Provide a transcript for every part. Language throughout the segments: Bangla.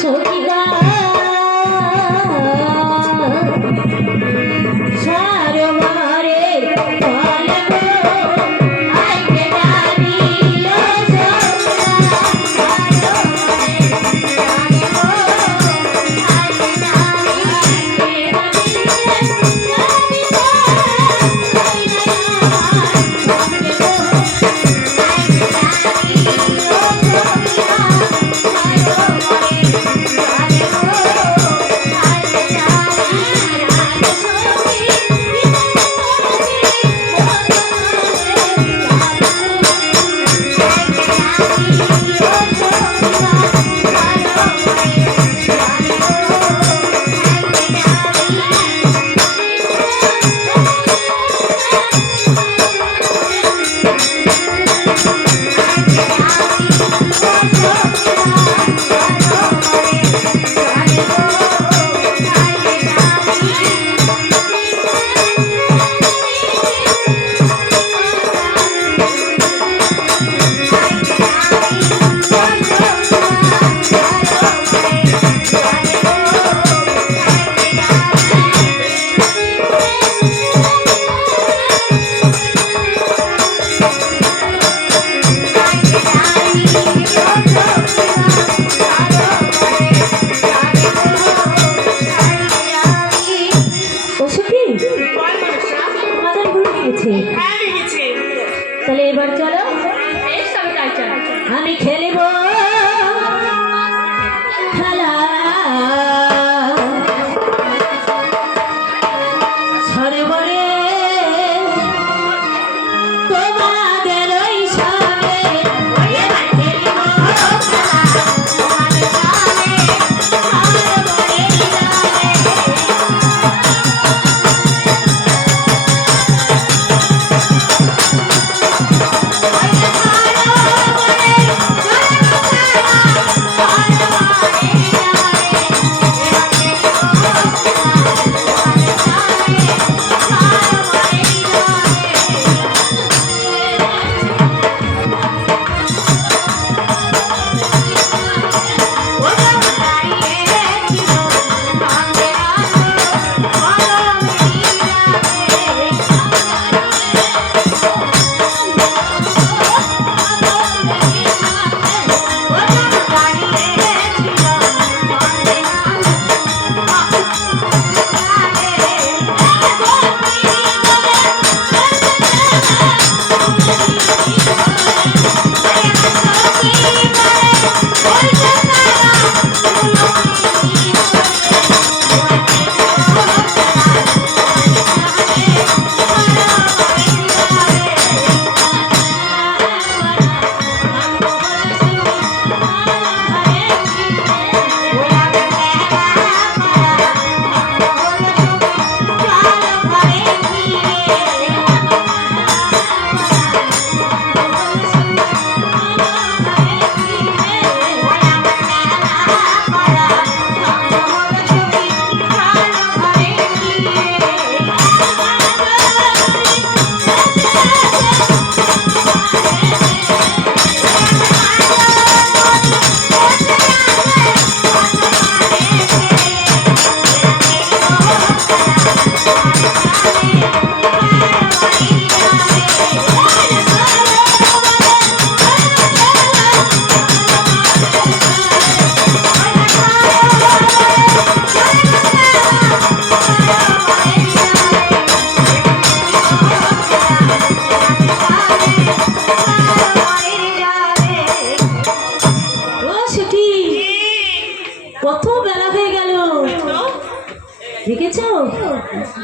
সখিরা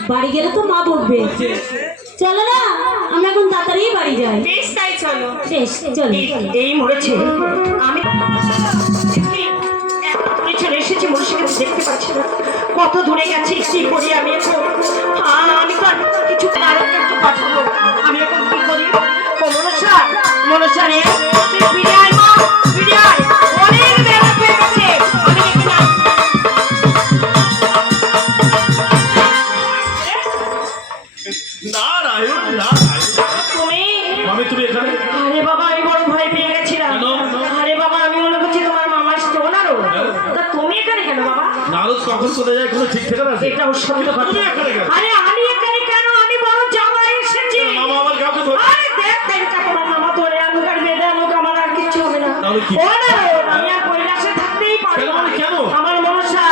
বাড়ি গেলে তো মা বকবে। চলো না আমরা এখন তাড়াতাড়ি বাড়ি যাই। বেশ তাই চলো। বেশ চলো। এই- মরেছে। আমি চলে এসেছি মনুষ্যকে দেখতে পাচ্ছি না। কত দূরে গেছে কি করি আমি এখন? আমি তো কিছু পাঠাবো আমি এখন কি করি? মনুষ্যা মনুষ্যা নারায়ণ নারায়ণ তুমি? আমি তুমি এখানে? আরে বাবা আমি বড় ভয় পেয়ে গেছিলাম। আরে বাবা আমি মনে করছি তোমার মামার স্টোন আরও তা তুমি কখন যায় কোনো ঠিক ঠিকানা আছে? এটা ওর সত্য কথা। এখানে? আরে আমি এখানে কেন? আমি বড় জামাই এসেছি। মামা আমার কাউকে ধরে আরে দেখ মামা ধরে আর বেঁধে আনুক আমার আর কিচ্ছু হবে না। তাহলে কি? আমি আর কৈলাসে থাকতেই কেন মানে। কেন? আমার মনসা?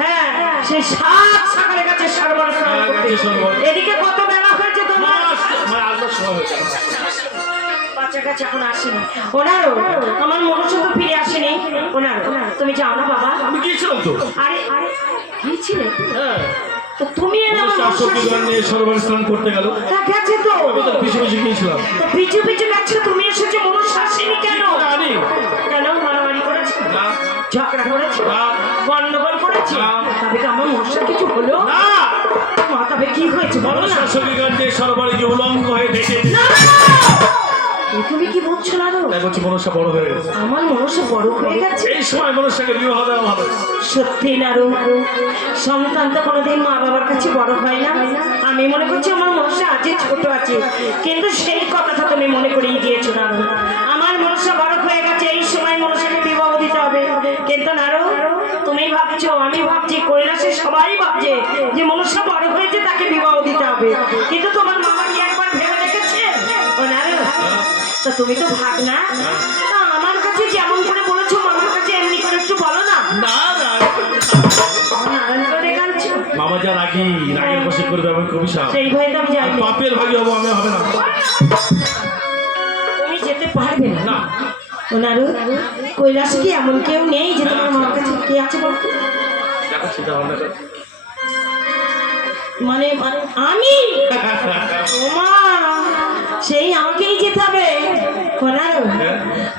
হ্যাঁ সেই সাত সকালের কাছে হ্যাঁ, সর্বর। এদিকে কত বাচ্চা কাছে এখন আসেনি। ওনারও আমার মনসা তো ফিরে আসেনি। ওনার তুমি যাও না বাবা। আমি গিয়েছিলাম তো। আরে আরে কি ছিলে হ্যাঁ। তো তুমি এলে আমার মানুষ গান নিয়ে সরোবর স্নান করতে গেল। তা গেছে তো। আমি তো পিছু পিছু গিয়েছিলাম। তো পিছু পিছু গেছে তুমি এসেছ মনসা আসেনি কেন? আনি। কেন? মারামারি করেছে? না। ঝগড়া করেছে? না। গন্ডগোল করেছে? তবে কি আমার মনসা কিছু হলো? না। তবে কি হয়েছে? বলো না। শাশুড়ি গান নিয়ে সরোবরে গিয়ে উলঙ্গ হয়ে দেখে তুমি কি বলছো না? দেখ হচ্ছে মনসা বড় হয়ে গেছে। আমার মনসা বড় হয়ে গেছে? এই সময় মনসাকে বিবাহ দেওয়া ভালো। সত্যি না রো সন্তান তো কোনোদিন মা বাবার কাছে বড় হয় না। আমি মনে করছি আমার মনসা আছে ছোট আছে। কিন্তু সেই কথাটা তুমি মনে করিয়ে দিয়েছ না আমার মনসা বড় হয়ে গেছে এই সময় মনসাকে বিবাহ দিতে হবে। কিন্তু না রো, তুমি ভাবছ আমি ভাবছি কৈলাসে সবাই ভাবছে যে মনুষ্য বড় হয়েছে তাকে বিবাহ দিতে হবে। কিন্তু তোমার মামা কি একবার ভেবে দেখেছে? তো তুমি তো ভাগ না আমার কাছে যেমন করে বলেছ মামার কাছে এমনি করে একটু বলো না। মামা যা রাগি রাগের বসে করবে আমি কবি সেই ভয়ে তো আমি যাইনি পাপের ভাগি হব আমি হবে না। ওনারও কৈলাসে কি? এমন কেউ নেই যে তোমার মার কাছে কে আছে বলতো। মানে মানে আমি? ওমা সেই আমাকেই যেতে হবে। ওনারও।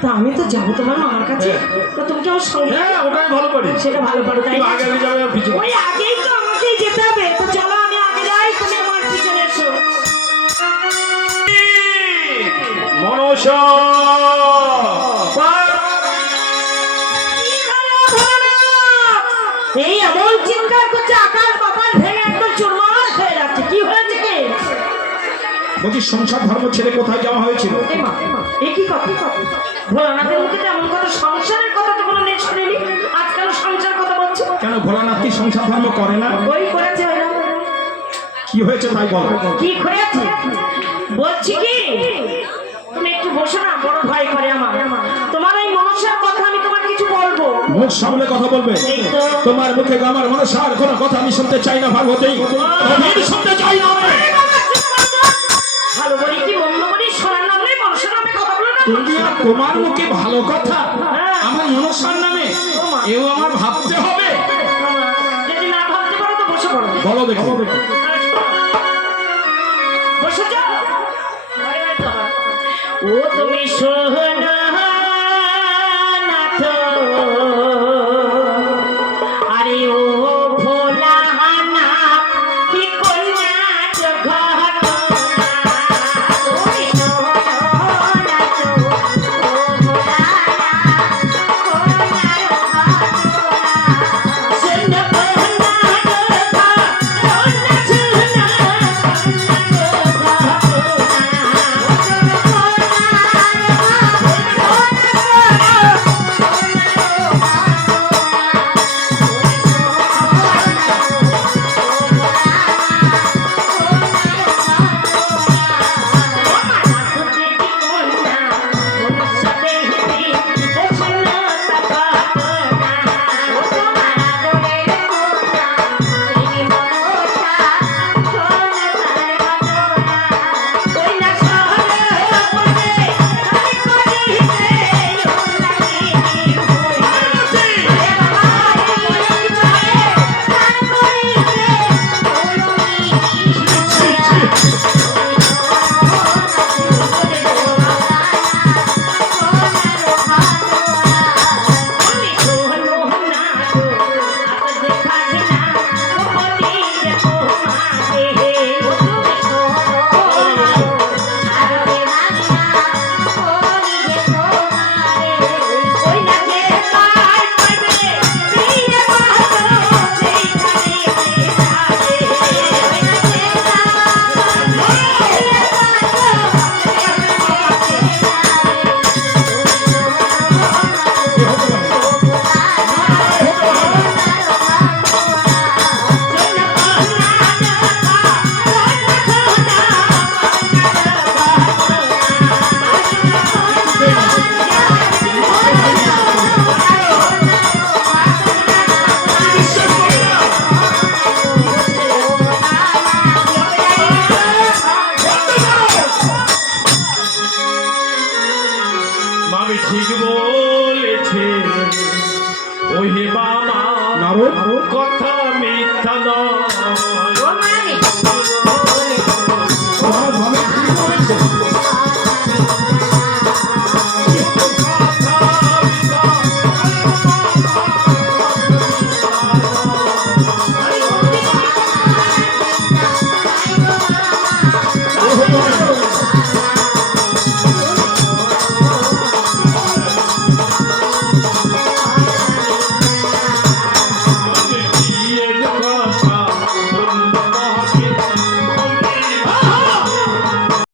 তা আমি তো যাব তোমার মামার কাছে। তো তুমি কি আমার সঙ্গে হ্যাঁ ওটাই ভালো পারি। সেটা ভালো পারো তাই আগে ওই আগেই তো আমাকেই যেতে হবে। তো চলো আমি আগে যাই তুমি আমার পিছনে এসো। মনসা! বলছি সংসার ধর্ম ছেড়ে কোথায় যাওয়া হয়েছিল? এ মা, এ কি কথা? ভোলানাথের মুখে তো এমন কথা সংসারের কথা তো কোনো নেই শুনিনি। আজকাল সংসার কথা বলছে। কেন ভোলানাথ কি সংসার ধর্ম করে না? ওই করেছে কি হয়েছে তাই বলো। কি হয়েছে বলছি কি? তুমি একটু বসো না বড় ভয় করে আমার। তোমার এই মনসার কথা আমি তোমার কিছু বলব। মুখ সামনে কথা বলবে। তোমার মুখে আমার মনসার কোনো কথা আমি শুনতে চাই না ভাগবতী। শুনতে চাই না। তুমি আর তোমার মুখে ভালো কথা? আমার মনসার নামে এও আমার ভাবতে হবে। যদি না ভাবতে পারো তো বসে পড়ো। বলো দেখো। মামি ঠিক বলেছে ওহে মামা কথা মিথ্যা নয়।